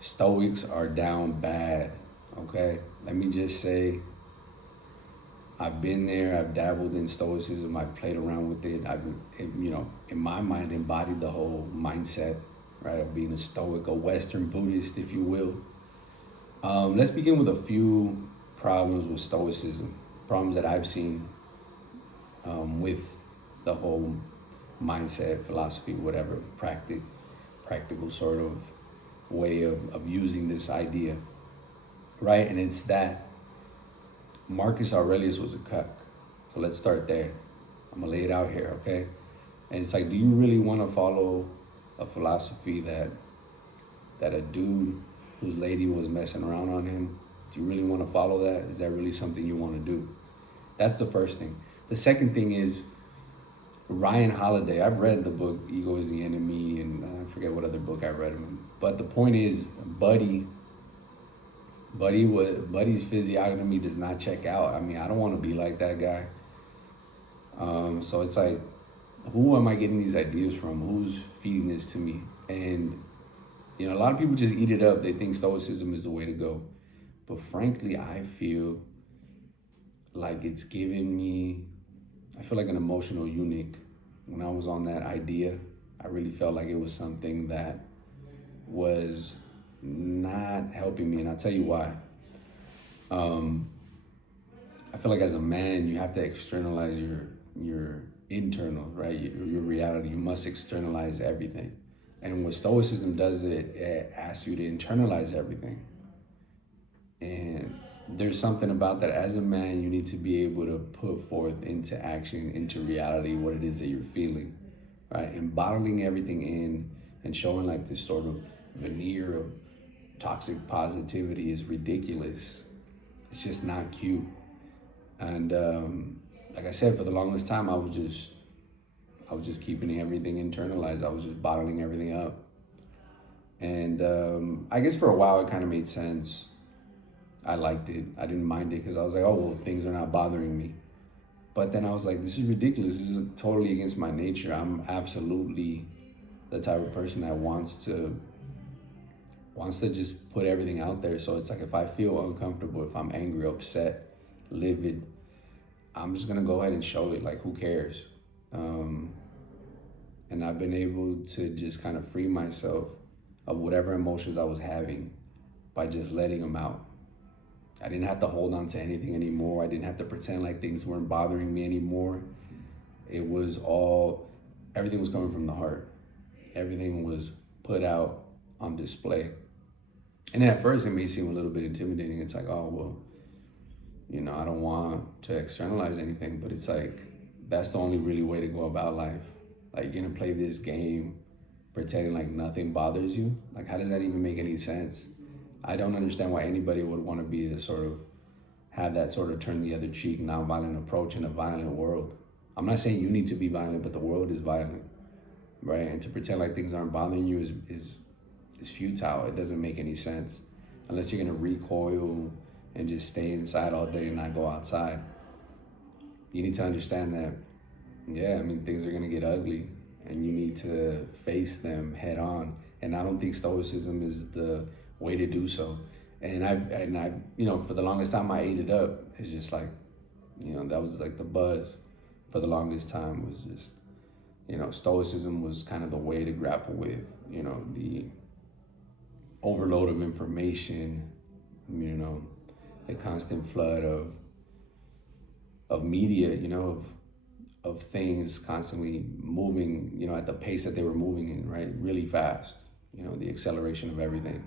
Stoics are down bad. Okay, let me just say, I've been there. I've dabbled in stoicism. I've played around with it. In my mind, embodied the whole mindset, right, of being a stoic, a Western Buddhist, if you will. Let's begin with a few problems with stoicism, problems that I've seen with the whole mindset, philosophy, whatever, practical sort of way of using this idea, right? And it's that Marcus Aurelius was a cuck. So let's start there. I'm gonna lay it out here, okay? And it's like, do you really want to follow a philosophy that a dude whose lady was messing around on him? Do you really want to follow that? Is that really something you want to do? That's the first thing. The second thing is Ryan Holiday. I've read the book Ego is the Enemy, and I forget what other book I read him. But the point is, Buddy's physiognomy does not check out. I mean, I don't want to be like that guy. So it's like, who am I getting these ideas from? Who's feeding this to me? And a lot of people just eat it up. They think stoicism is the way to go. But frankly, I feel like it's giving me, I feel like an emotional eunuch. When I was on that idea, I really felt like it was something that was not helping me, and I'll tell you why. I feel like as a man, you have to externalize your internal, right? Your reality. You must externalize everything. And what stoicism does, it asks you to internalize everything. And there's something about that. As a man, you need to be able to put forth into action, into reality, what it is that you're feeling, right? And bottling everything in and showing like this sort of veneer of toxic positivity is ridiculous. It's just not cute. And like I said, for the longest time, I was just keeping everything internalized. I was just bottling everything up. And I guess for a while it kind of made sense. I liked it. I didn't mind it because I was like, oh, well, things are not bothering me. But then I was like, this is ridiculous. This is totally against my nature. I'm absolutely the type of person that wants to just put everything out there. So it's like, if I feel uncomfortable, if I'm angry, upset, livid, I'm just gonna go ahead and show it. Like, who cares? And I've been able to just kind of free myself of whatever emotions I was having by just letting them out. I didn't have to hold on to anything anymore. I didn't have to pretend like things weren't bothering me anymore. It was everything was coming from the heart. Everything was put out on display. And at first it may seem a little bit intimidating. It's like, oh, well, I don't want to externalize anything, but it's like, that's the only really way to go about life. Like, you're gonna play this game pretending like nothing bothers you. Like, how does that even make any sense? I don't understand why anybody would want to be have that sort of turn the other cheek, non-violent approach in a violent world. I'm not saying you need to be violent, but the world is violent, right? And to pretend like things aren't bothering you is futile. It doesn't make any sense unless you're gonna recoil and just stay inside all day and not go outside. You need to understand that, things are gonna get ugly and you need to face them head on. And I don't think stoicism is the way to do so. And I for the longest time I ate it up. It's just like, that was like the buzz for the longest time, was just, stoicism was kind of the way to grapple with, the overload of information, the constant flood of media, of things constantly moving, at the pace that they were moving in, right? Really fast, the acceleration of everything.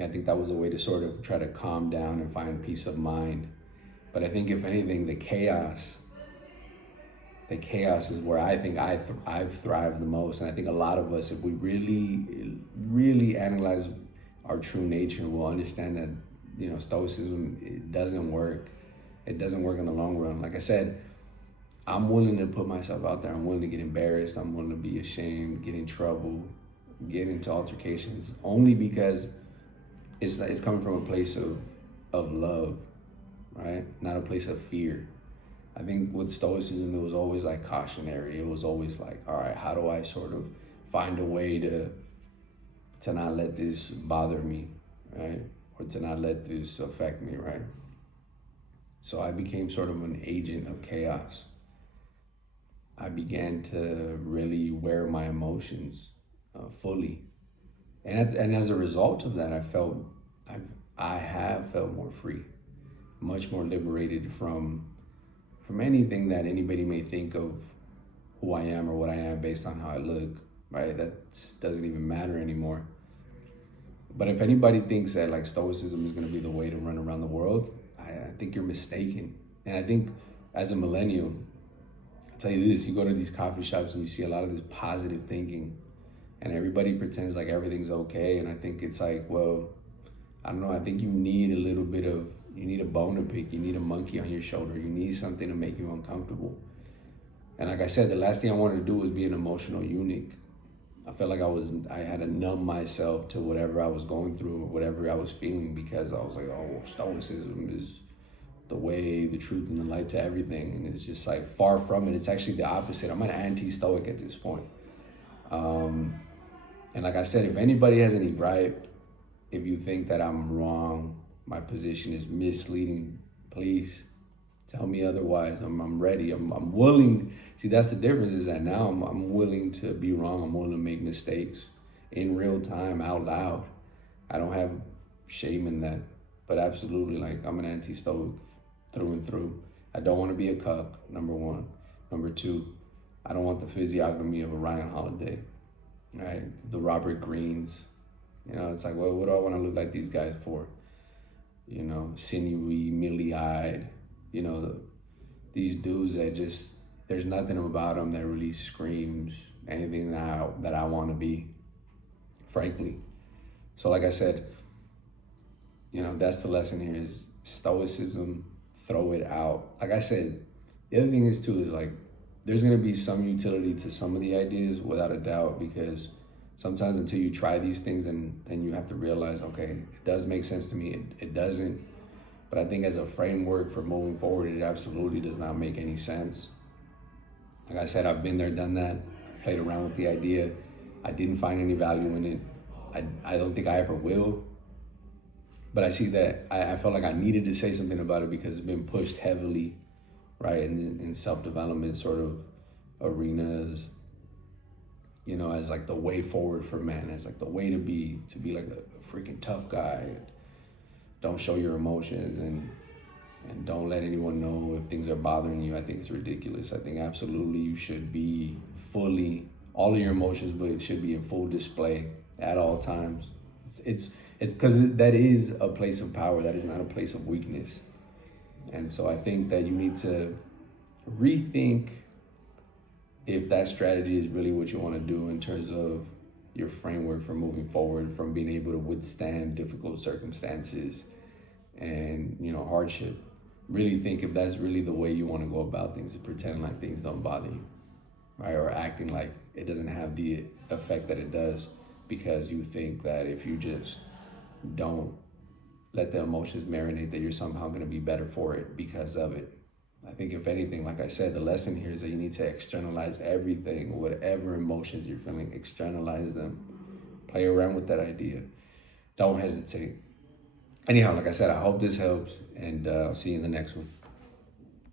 I think that was a way to sort of try to calm down and find peace of mind. But I think, if anything, the chaos is where I think I've thrived the most. And I think a lot of us, if we really, really analyze our true nature, we'll understand that, stoicism, it doesn't work. It doesn't work in the long run. Like I said, I'm willing to put myself out there. I'm willing to get embarrassed. I'm willing to be ashamed, get in trouble, get into altercations, only because it's coming from a place of love, right? Not a place of fear. I think with stoicism, it was always like cautionary. It was always like, all right, how do I sort of find a way to not let this bother me? right? Or to not let this affect me, right? So I became sort of an agent of chaos. I began to really wear my emotions fully. And as a result of that, I have felt more free, much more liberated from anything that anybody may think of who I am or what I am based on how I look, right? That doesn't even matter anymore. But if anybody thinks that like stoicism is going to be the way to run around the world, I think you're mistaken. And I think as a millennial, I'll tell you this, you go to these coffee shops and you see a lot of this positive thinking and everybody pretends like everything's okay. And I think it's like, well, I don't know. I think you need you need a bone to pick. You need a monkey on your shoulder. You need something to make you uncomfortable. And like I said, the last thing I wanted to do was be an emotional eunuch. I felt like I had to numb myself to whatever I was going through or whatever I was feeling because I was like, oh, stoicism is the way, the truth, and the light to everything. And it's just like far from it. It's actually the opposite. I'm an anti-stoic at this point. And like I said, if anybody has any gripe, if you think that I'm wrong, my position is misleading, please tell me otherwise. I'm ready. I'm willing. See, that's the difference is that now I'm willing to be wrong. I'm willing to make mistakes in real time, out loud. I don't have shame in that. But absolutely, like, I'm an anti-stoic through and through. I don't want to be a cuck, number one. Number two, I don't want the physiognomy of a Ryan Holiday, right? The Robert Greens. You know, it's like, well, what do I want to look like these guys for? You know, sinewy, milly-eyed, you know, these dudes that just, there's nothing about them that really screams anything that I want to be, frankly. So like I said, you know, that's the lesson here is stoicism, throw it out. Like I said, the other thing is too, is like, there's going to be some utility to some of the ideas without a doubt, because sometimes until you try these things, and then you have to realize, okay, it does make sense to me. It doesn't. But I think as a framework for moving forward, it absolutely does not make any sense. Like I said, I've been there, done that. I played around with the idea. I didn't find any value in it. I don't think I ever will. But I see that I felt like I needed to say something about it because it's been pushed heavily, right, in self-development sort of arenas, you know, as like the way forward for men, as like the way to be like a freaking tough guy. Don't show your emotions and don't let anyone know if things are bothering you. I think it's ridiculous. I think absolutely you should be fully, all of your emotions, but it should be in full display at all times. It's because that is a place of power. That is not a place of weakness. And so I think that you need to rethink if that strategy is really what you want to do in terms of your framework for moving forward, from being able to withstand difficult circumstances and, you know, hardship. Really think if that's really the way you want to go about things, to pretend like things don't bother you, right? Or acting like it doesn't have the effect that it does, because you think that if you just don't let the emotions marinate, that you're somehow going to be better for it because of it. I think if anything, like I said, the lesson here is that you need to externalize everything, whatever emotions you're feeling, externalize them. Play around with that idea. Don't hesitate. Anyhow, like I said, I hope this helps, and I'll see you in the next one.